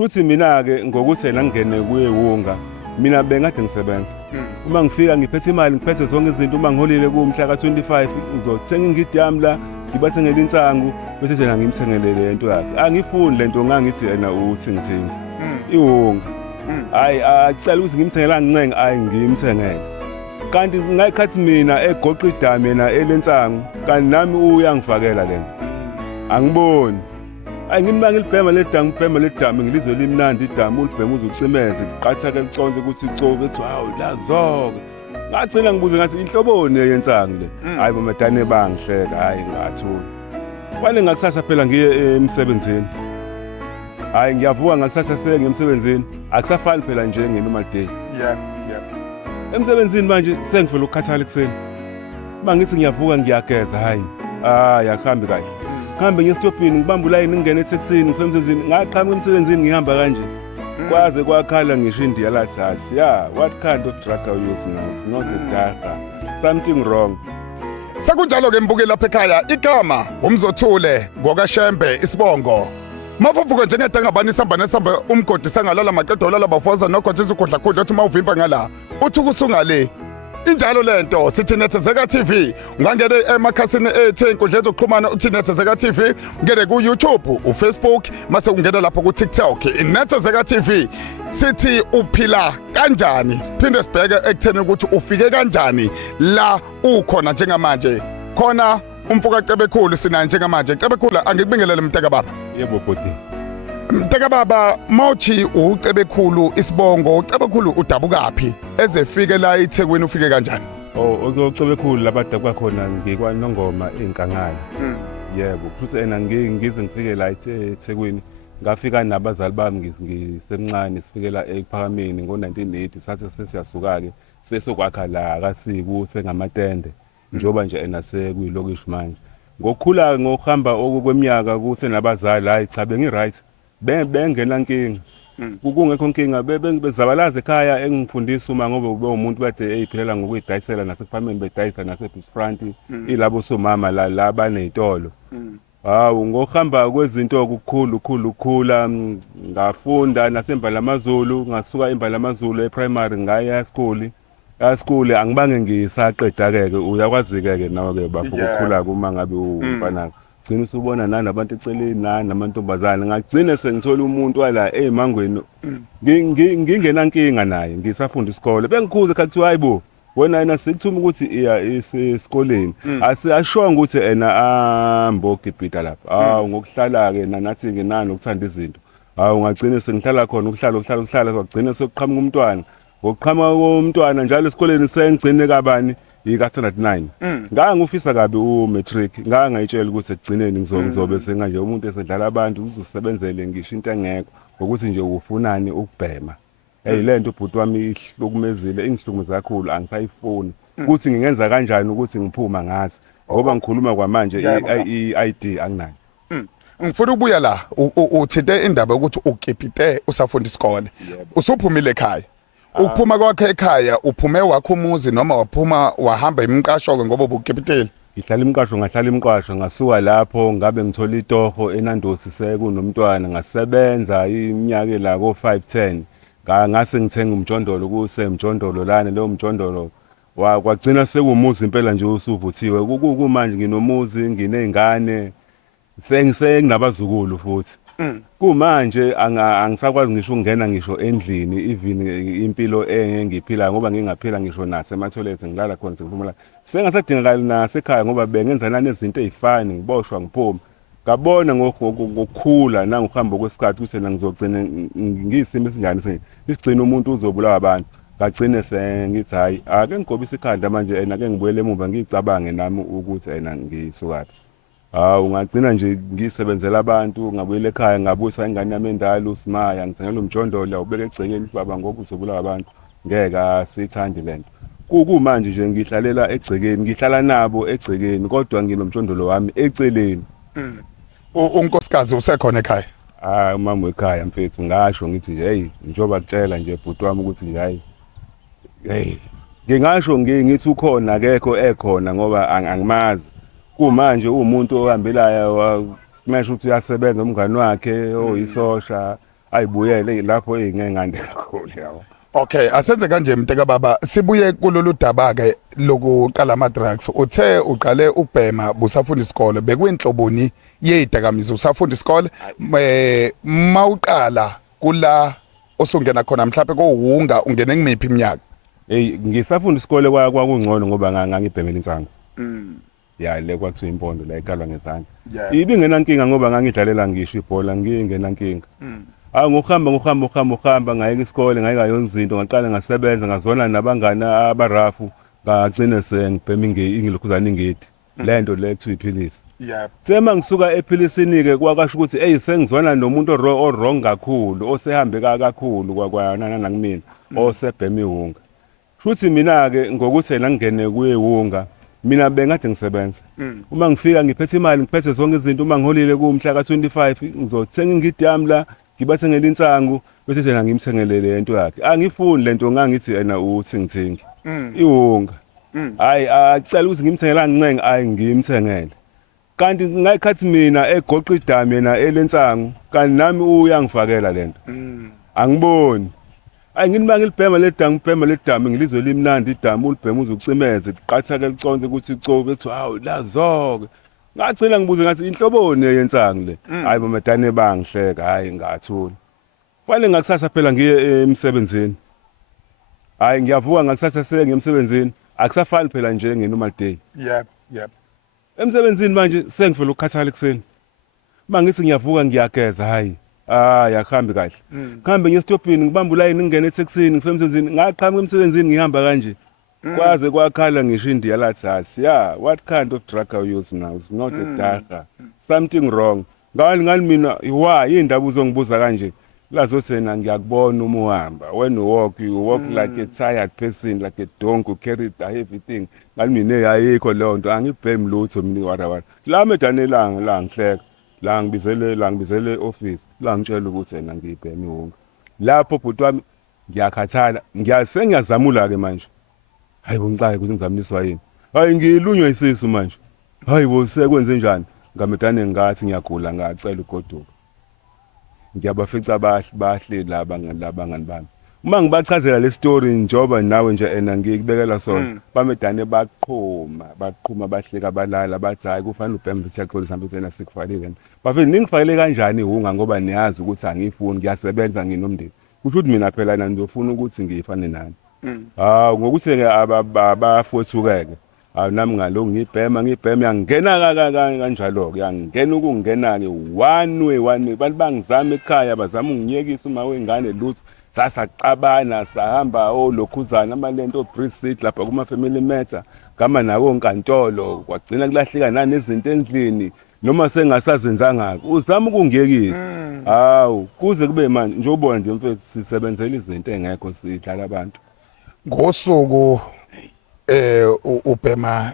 futhi mina ke ngokuthi yena ngene kuye wonga mina bengade ngisebenza uma ngifika ngiphethe imali ngiphethe zonke izinto uma ngiholile kumhla ka25 ngizothenga ingidi yami la ngibathengele insangu bese nje ngimthengelele lento yakhe angifuni lento ngangithi yena uthi ngithini iwonga hayi acela ukuthi ngimthengela ngincenge hayi ngimthengele kanti ngayikhathi mina egoqa idami yena elensangu kanti nami uyangifakela lento angiboni ayingimanga ilibhema ledami ngilizwe limnandi idami ulibhema uzucimeze liqatha ke liconze ukuthi icobe ethi hawu lazoke ngagcina ngibuze ngathi inhloboni yensangu le hayi bomadane bangihleka hayi ngathula kwale ngakusasa phela ngiye emsebenzini hayi ngiyavuka ngakusasa senge emsebenzini akusafani phela nje ngenormal day emsebenzini manje sengifela ukukhathala ekseni bangithi ngiyavuka ngiyageza hayi yakhambi kahle ngihambe ngesitobhini ngibamba ulayini ngingene eTaxini ngifike emsebenzini ngaqhamuka emsebenzini ngihamba kanje kwaze kwakhala ngisho indiya lathasi what kind of drug are you using now? It's not a drug, something wrong. Sekunjalo ke mbuke lapha ekhaya igama umzothule ngokaShembe isibongo mavuvuka njengeda ngabani isamba umgodi sangalala maqedwa olala bafoza nogojisa ukudla khudla uthi mawuvimba ngala uthi kusungale injalo lento sithi Nethezeka TV ungangene emakhasini ethu enkundleni zokuxhumana uthi Nethezeka TV ngene ku YouTube uFacebook mase ungena lapho ku TikTok Nethezeka TV sithi uphila kanjani siphinde sibheke ekutheni ukuthi ufike kanjani la ukhona njengamanje khona umfuka Cebekhulu sina njengamanje Cebekhulu angikubingelele mteka baba yebo boti mteka baba mawuthi uCebekhulu isibongo uCebekhulu udabukaphi ezefike la eThekwini ufike kanjani uCebekhulu labadabuka khona ngikwanongoma enkangala yebo futhi ena ngize ngifike la eThekwini ngafika nabazali bami ngisemncane sifikela ePhakameni ngo1980 sathi sesiyasuka ke sesokwakha la kaSiku sengamatende njoba nje enase kuyilokishi manje ngokukhula ngokuhamba okukweminyaka kuse nabazali hayi cha bengi-right bengena inkinga kungekho inkinga bezabalaza ekhaya engifundisa uma ngoba ube umuntu kade eyiphilela ngokuyidayisela nasekuphambeni bedayisa naseBushfront ilabo somama la banezitolo hawu ngokuhamba kwezinto ukukhula ngafunda nasembalamazulu ngasuka embalamazulu eprimary ngaya school angibange ngisaqeda ke uyakwazi ke nawe ke bafuka ukukhula kuma ngabe umfana gcina usubona nabantu eceleni namantombazane ngagcina sengithola umuntu wala emangweni ngingena nkinga naye ngisafunda isikole bengikhuze khathi hayibo wena sikuthuma ukuthi iya esikoleni asishonga ukuthi ena ambogibhida lapha ngokuhlala ke nathi ke nani ukuthanda izinto ungagcina sengihlala khona ukuhlala sokugcina sokuqhamuka umntwana ngokuqhamuka komntwana njalo esikoleni sengigcine kabani ika-109 ngangufisa kabi umatric ngangayitshela ukuthi ekugcineni ngizobe senganje umuntu esedlala abantu uzosebenzele ngisho into engekho ukuthi nje ufunani ukubhema lento ubhuti wami ihlukumezile ingihlumuza kakhulu angisayifuni ukuthi ngingenza kanjani ukuthi ngiphuma ngazi ngoba ngikhuluma kwamanje i-ID anginayo ngifuna ukubuya la uthinte indaba ukuthi ukipite usafunda isikole usuphumile ekhaya ukuphuma kwakhe ekhaya uphume wakho umuzi noma waphuma wahamba imiqasho ngoba ubukipiteli ngahlala imiqasho ngasuka lapho ngabe ngithola itoho eNandosi sekunomntwana ngasebenza iminyaka la ko510 ngase ngithenga umjondolo kusemjondolo lana lo mjondolo kwagcina sekumuzi impela nje usuvuthiwe kumanje nginomuzi nginezingane senginabazukulu futhi kumanje angisakwazi ngisho ukungena ngisho endlini even impilo engiphila ngoba ngingaphila ngisho nasema-toilet ngilala khona sengiphumula sengasadingakali nasekhaya ngoba bengenza nani izinto ezifani ngiboshwa ngiphuma ngabona ngokukhula nangokuhamba kwesikhathi ukuthi ngizogcina ngisimo esinjani isigcina umuntu uzobulawa abantu ngagcine sengithi hayi ake ngigobise ikhanda manje ake ngibuyele emuva ngicabange nami ukuthi ngisukaphi ungagcina nje ngisebenzela abantu ngabuyela ekhaya ngabuyisa ingane yami endala uSimaya ngithengela umjondolo ubeka egcekeni baba ngoku uzobulawa abantu ngeke asithandi lento kumanje nje ngihlalela egcekeni ngihlala nabo egcekeni kodwa nginomjondolo wami eceleni unkosikazi usekhona ekhaya umama ekhaya mfethu ngasho ngithi nje hey njoba kutshela nje bhuti wami ukuthi nje hayi ngingasho ngithi ukhona akekho ekhona ngoba angimazi kumanje umuntu ohambelayo kumele ukuthi uyasebenza umngani wakhe oyisosha ayibuyele lapho ngengande kakhulu yabo. Okay, asenze kanje mteka baba, sibuye kulolu daba ke lokuqala ama drugs. Uthe uqale ukubhema busafunda isikole, bekuyinhloboni yezidakamizwa usafunda isikole. Mawuqala kula osungena khona mhlawumbe kohunga ungene ngimiphi iminyaka? Ngisafunda isikole kwakungcono ngoba ngangibhemela insango. Ya le kwakuthiwa impondo la iqalwa ngezandla. Ibingenankinga ngoba ngangidlalela ngisho ibhola ngingenankinga. Ngokuhamba ngayeka isikole ngayikayo izinto ngaqala ngasebenza ngazona nabangani abarafu ngagcina sengibhema ingilokhuzana ingedi lento le kuthiwa iphilisi. Sema ngisuka ephilisini ke kwakasho ukuthi sengizwana nomuntu wrong kakhulu osehambe kakhulu kwakwana nakumina osebhema ihunga. Futhi mina ke ngokuthi ngingene kuyehunga mina bengade ngisebenza. Uma ngifika ngiphethe imali ngiphethe zonke izinto uma ngiholile kumhla ka25 ngizothenga ingidi yami la ngibathengele insangu bese thina ngimthengelele lento yakhe. Angifuni lento ngangithi yena uthingithingi. Ihunga. Hayi acela ukuthi ngimthengela ngincenge ngimthengele. Kanti ngayikhathi mina egoqa idami yena elensangu kanti nami uyangifakela lento. Angiboni. Ngini mangilibhema le dami ngilizwe limnandi idami ulibhema uzucimeze liqatha ke liconze ukuthi icobe ethi hawu lazoke. Ngagcina ngibuze ngathi inhlobone yensangu le. Hayi bamadane bangihleka hayi ngathula. Fanele ngakusasa phela ngiye emsebenzini. Hayi ngiyavuka ngakusasa senge emsebenzini akusafani phela nje ngenormal day. Yep. Emsebenzini manje sengivela ukukhathala ekseni. Mangithi ngiyavuka ngiyageza hayi. Yakhambi kahle. Ngihambe ngestopini ngibamba ulayini ngingena etaxini ngifike emsebenzini ngaqhamuka emsebenzini ngihamba kanje. Kwaze kwakhala ngisho indiya lathi what kind of drug are you using now? It's not a drug. Something wrong. Ngani mina indaba uzongibuza kanje. Lazosena ngiyakubona uma uhamba. When you walk like a tired person, like a donkey, carry the heavy thing. Ngani mina ayikho leyo nto angibhemi lutho mina whatever. La medane la ngihleka. La ngibizele office la ngitshela ukuthi yena ngibhemi ihunga lapho bhuti wami ngiyakhathala ngiyazamula ke manje hayi ngicela ukuthi ngizamiswa yini hayi ngilunywa isisu manje hayi bo sekwenze njani ngamedane ngathi ngiyagula ngacela ugoduka ngiyabafica bahle labangani bami uma ngibachazela le story njoba nawe nje ngikubekela sona bamedane baqhuma bahleka balala bathi hayi kufanele ubhembe siyaxolisa mfethu yena sikufanele bafethu ningifakele kanjani ihunga ngoba niyazi ukuthi angifuni ngiyasebenza nginomndeni kusho ukuthi mina phela ngizofuna ukuthi ngifane nani ngokuthi ke abafothukeke nami ngaloko ngibhema yangena kanjalo ke yangena ukungena ke one way balibangizama ekhaya bazama ungiyekisa uma wengane lutho sasacabana sahamba olokhuzana amalento precinct lapha kuma family matter gama nawo nkantolo kwagcina kulahleka nanezinto endlini noma sengasazenzanga uzama ukungiyekisa kuze kube manje nje ubona nje mfethu sisebenzela izinto engekho sidlala abantu ngosuku ubhema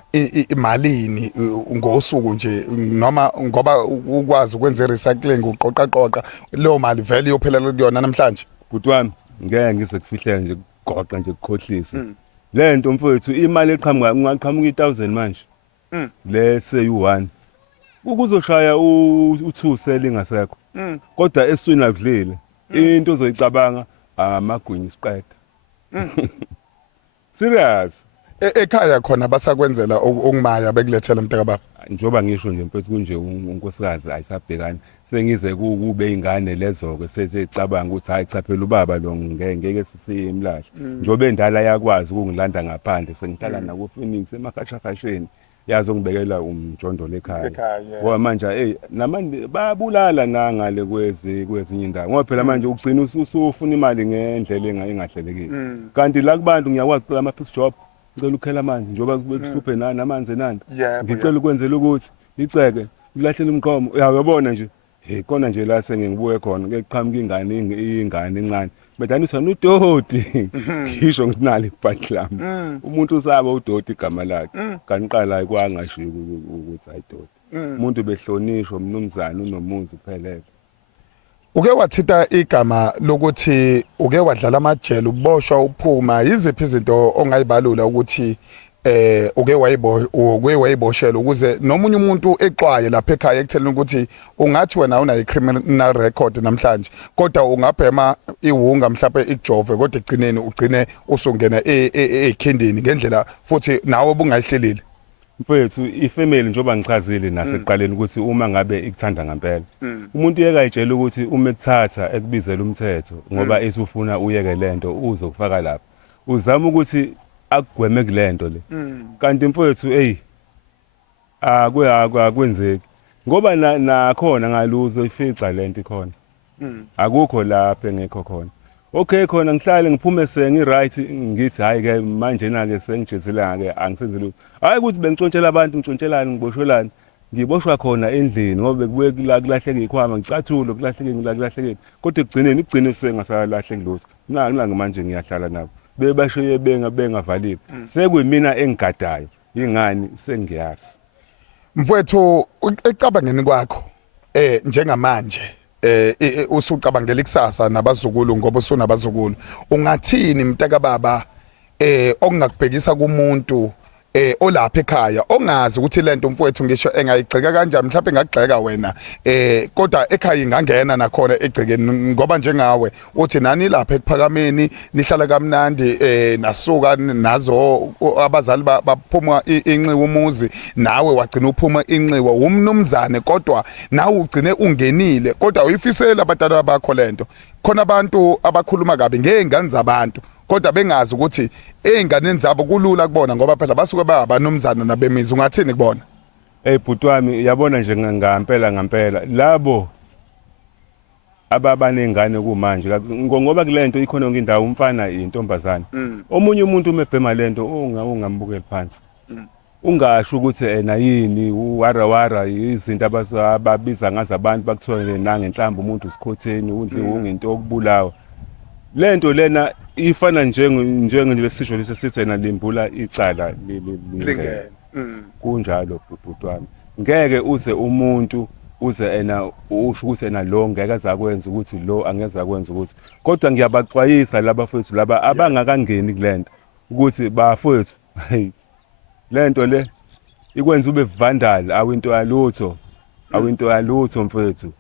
imalini ngosuku nje noma ngoba ukwazi ukwenza recycling uqoqa leyo mali vele yophelela kuyona namhlanje bhuti wami ngeke ngize kufihlela nje kugoqa nje ukukhohlisa lento mfowethu imali eqhamuka ungaqhamuka 1000 manje lese u1 ukuzoshaya u2 sele ngasekho kodwa eswini akudlile into ozoyicabanga amagwinya isiqeda serious ekhaya khona basakwenzela okumaya bekulethela mntaka baba njoba ngisho nje mfethu kunje unkosikazi ayisabhekani sengize kube ingane lezo ke sezicabanga ukuthi hayi cha phela ubaba lo ngeke sisiyimlahle njobe endala yakwazi ukungilanda ngaphandle sengihlala na ku Phoenix emakhashakasheni yazi ngibekela umjondolo ekhaya ngoba manje namanje bayabulala nangale kwezinye indawo ngoba phela manje ugcina usufuna imali ngendlela engahlelekile kanti la kubantu ngiyakwazi ukuthola ama piece job ngicela ukukhela amanzi njoba kuhluphe namanzi nandi ngicela ukwenzela ukuthi iceke ulahlela umqomo uyabona nje khona nje la sengibuye khona ke qhamuka ingane encane bedaniswa nodoti ngisho nginali ibhatlami umuntu usaba udoti igama lakhe kaniqala kwangashiyo ukuthi ayidoti umuntu behlonishwa umnumzana unomuzi kuphelele uke wathita igama lokuthi uke wadlala amajele uboshwa uphuma yiziphi izinto ongayibalula ukuthi uke wayiboshela ukuze nomunye umuntu exwaye lapha ekhaya ekutheleni ukuthi ungathi wena una criminal record namhlanje kodwa ungabhema iwunga mhlawumbe ikujove kodwa egcineni ugcine usungena ekhindini ngendlela futhi nawe bungayihlelile. Mfethu ifamily njoba ngichazile nasekuqaleni ukuthi uma ngabe ikuthanda ngempela umuntu uyekayitshela ukuthi uma ekuthatha ekubizela umthetho ngoba esufuna uyeke lento uzokufaka lapha uzama ukuthi akugweme kulento le kanti mfethu akwenzeki ngoba nakhona ngaluzo ifica lento ikhona akukho lapha engekho khona okay khona ngihlale ngiphume sengi-right ngithi hayi ke manje na-ke sengijezile-ke angisenzeli hayi ukuthi bengitshontshela abantu ngitshontshelaani ngiboshelani ngiboshwa khona endlini ngoba bekubuye kulahleke ikhwama ngicathulo kulahlekeni kodwa ekugcine sengasalahleki lutho nanga manje ngiyahlala nabo bebashiye bengavalile sekuyimina engigadayo ingani sengiyazi. Mfowethu ecabangeni kwakho njengamanje usucabangela ikusasa nabazukulu ngoba usunabazukulu ungathini mtaka baba okungakubhekisa kumuntu olapha ekhaya ongazi ukuthi lento mfowethu ngisho engayigxeka kanjani mhlawumbe engagxeka wena kodwa ekhaya ingangena nakhona egcekeni ngoba njengawe uthi nani lapha ekuphakameni nihlala kamnandi nasuka nazo abazali baphuma inxiwa umuzi nawe wagcina uphuma inxiwa umnumzane kodwa nawe ugcine ungenile kodwa uyifisela abantwana bakho lento khona abantu abakhuluma kabi ngezingane zabantu kodwa bengazi ukuthi einganeni zabo kulula kubona ngoba phela basuke bayabanumzana nabemizi ungathini kubona. Bhuti wami yabona nje ngampela labo abanengane kumanje ngoba kulento ikhona yonke indawo umfana intombazana omunye umuntu umebhema lento ungambukeli phansi ungasho ukuthi yini uwarawara izinto ababiza ngazo abantu bakuthole nangenhlamba umuntu usikhotheni udle ungento okubulawa lento lena ifana nje lesisho lesisithi limbula icala lingene kunjalo bhuti wami ngeke uze umuntu uze usho ukuthi lo ngeke azakwenza ukuthi lo angeze akwenza ukuthi kodwa ngiyabaxwayisa laba fethu laba abangakangeni kulento ukuthi bafethu lento le ikwenza ube vandal awinto yalutho mfethu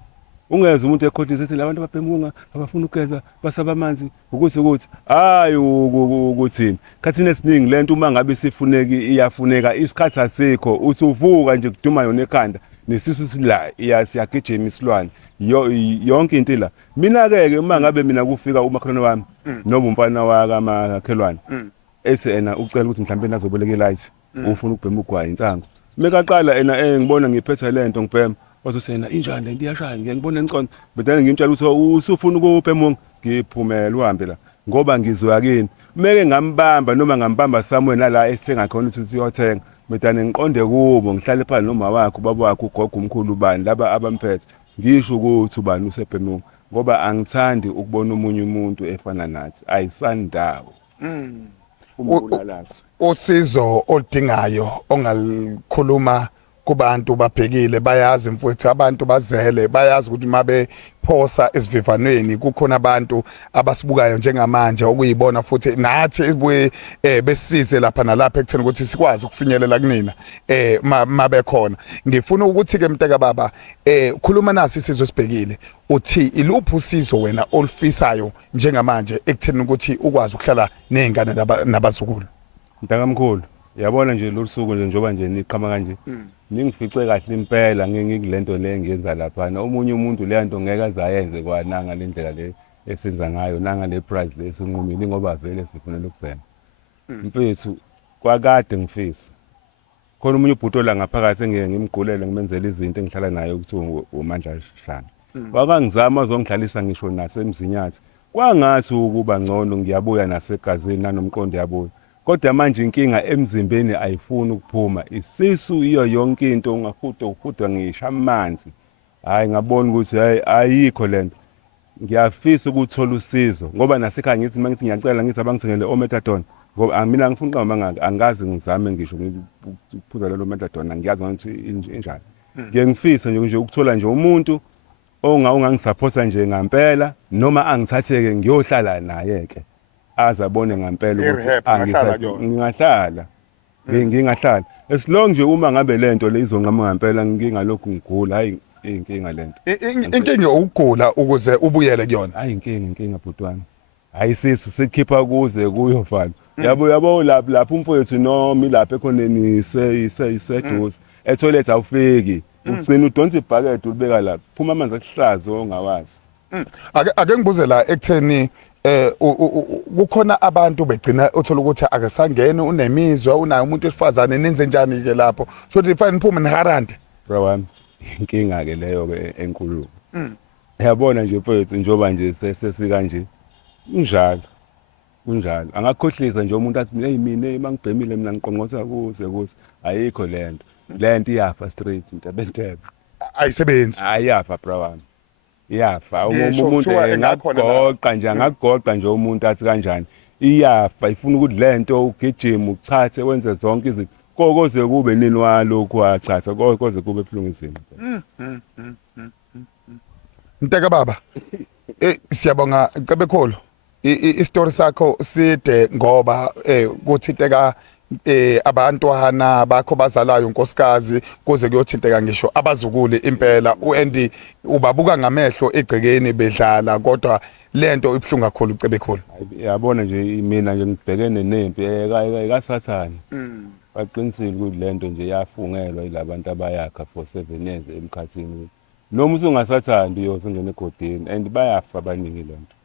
ungeze umuntu ekhohlisa ethi labantu ababhemunga abafuna ukugeza basaba amanzi ukuthi hayi ukuthini khathini esiningi lento uma ngabe iyafuneka isikhathi asikho uthi uvuka nje kuduma yona ekhanda nesisu sila siyagijima isilwane yonke into la mina-ke uma ngabe mina kufika umakhelwane wami noma umfana wakamakhelwane ethi ucela ukuthi mhlawumbe nazoboleka ilight ufuna ukubhema ugwayi insango mekaqala ngibona ngiphethe lento ngibhema wazosena injani lento iyashaya ngiyangibona encono bedane ngimtshela ukuthi usufuna ukubhema ngiphumela uhambe la ngoba ngizoya kini meke ngambamba noma ngambamba somewhere nala esengakhona ukuthi uyothenga bedane ngiqonde kubo ngihlale phansi noma wakho ubaba wakho ugogo umkhulu ubani laba abamphethe ngisho ukuthi ubani usebhema ngoba angithandi ukubona umunye umuntu efana nathi ayisandawo usizo oludingayo ongalikhuluma kubantu babhekile bayazi mfowethu abantu bazele bayazi ukuthi mabe phosa esivivanweni kukhona abantu abasibukayo njengamanje okuyibona futhi nathi ebuye besisize lapha nalapha ekutheni ukuthi sikwazi ukufinyelela kunina mabe khona ngifuna ukuthi ke mteka baba khuluma nasi isizwe sibhekile uthi iluphi usizo wena olufisayo njengamanje ekutheni ukuthi ukwazi ukuhlala nezingane nabazukulu. Mntakamkhulu yabona nje losuku nje njoba nje niqhama kanje ningifice kahle impela ngikulento le ngiyenza lapha omunye umuntu le nto ngeke azayenze kwananga le ndlela le esenza ngayo nanga le price le sinqumile ngoba vele sifunela ukubhema mfethu kwakade ngifisa khona umunye ubhuti la ngaphakathi engeke ngimgqulele ngimenzele izinto engihlala naye ukuthi umandla shana wakangizama azongihlalisa ngisho nasemzinyathi kwangathi ukuba ngcono ngiyabuya nasegazini nanomqondo yabuya kodwa manje inkinga emzimbeni ayifuni ukuphuma isisu iyo yonke into ungafutha ngisho amanzi hayi ngabona ukuthi ayikho lento ngiyafisa ukuthola usizo ngoba nasekhaya ngithi mangithi ngiyacela ngithi abangithengele omethadone ngoba mina ngifuna uqamba angazi ngizame ngisho ukuphuza lelo methadone ngiyazi ukuthi injani ngiyengifisa nje ukuthola nje umuntu ongangisupporta nje ngempela noma angithatheke ngiyohlala naye ke azabone ngempela ukuthi ngingahlala ngingahlala as long nje uma ngabe lento le izonqama ngempela ngingalokhu ngigula hayi inkinga lento inkinga ukugula ukuze ubuyele kuyona hayi inkinga bhutwana hayi sisu sikhipha kuze kuyovala yabo lapho umfowethu noma ilapha ekhoneni iseduze etoilet awufiki ugcina udonsa ibhakede ulibeka lapha phuma amanzi akuhlaza ongawazi ake ngibuze la ekutheni kukhona abantu begcina uthola ukuthi akasangene unemizwa unayo umuntu wesifazane nenze njani ke lapho shothi fanele niphume niharande bro wami inkinga ke leyo ke enkulu yabona nje mfowethu njoba nje sesika nje kunjalo angakhohlisa nje umuntu athi mina mangibhemile mina ngiqonqotha kuze ayikho lento iyafa straight into abentebe ayisebenzi ayafa bro wami iyafa umuntu angagoqa nje umuntu athi kanjani iyafa ifuna ukuthi lento ugijima uchathe wenze zonke izinto koze kube nini walokhu wachatha koze kube ebuhlungu izimo Mteka baba Syabonga Cebekhulu istory sakho side ngoba kuthinteka abantwana bakho bazalayo unkosikazi kuze kuyothinteka ngisho abazukule impela uAndy ubabuka ngamehlo egcekeni bedlala kodwa lento ibhlungu kakhulu Cebekhulu yabona nje mina nje ngibhekene nempi ekasathani baqinisile ukuthi lento nje yafungelwa yilabantu abayakha for 7 years emkhathini noma usungasathandi uyosengena egodini and bayafa abaningi lento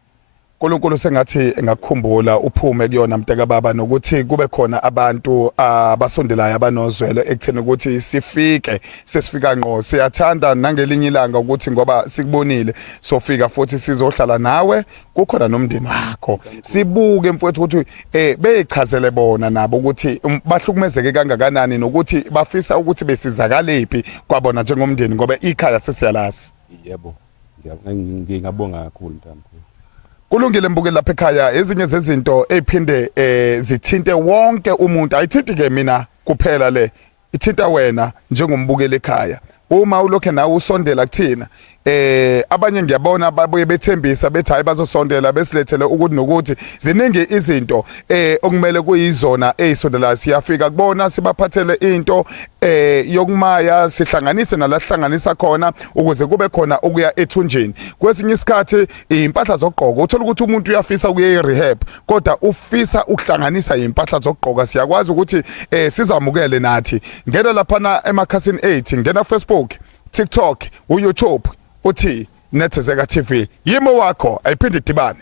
uNkulunkulu sengathi engakukhumbula uphume kuyona Mteka baba nokuthi kube khona abantu abasondelayo abanozwelo ekutheni ukuthi sesifika ngqo siyathanda nangelinye ilanga ukuthi ngoba sikubonile sofika futhi sizohlala nawe kukhona nomndeni wakho sibuke mfowethu ukuthi beyichazele bona nabo ukuthi bahlukumezeke kangakanani nokuthi bafisa ukuthi besizakalephi kwabona njengomndeni ngoba ikhaya sesiyalazi yebo ngingabonga kakhulu ntambo kulungile mbukeli lapha ekhaya ezinye zezinto eziphinde zithinte wonke umuntu ayithinti ke mina kuphela le ithinta wena njengombukeli ekhaya uma ulokho nawe usondela kuthina abanye ngiyabona babuye bethembisa bethi hayi bazosondela besilethele ukuthi nokuthi ziningi izinto okumele kuyizona ezisondela siyafika kubona sibaphathele into yokumaya sihlanganise nalahlanganisa khona ukuze kube khona okuya ethunjini kwesinye isikhathi impahla zokugqoka uthola ukuthi umuntu uyafisa ukuya e-rehab kodwa ufisa ukuhlanganisa impahla zokugqoka siyakwazi ukuthi sizamukele nathi ngena lapha emakhasini ethu ngena Facebook TikTok uYouTube uthi Nethezeka TV yimo wakho ayiphinde idibane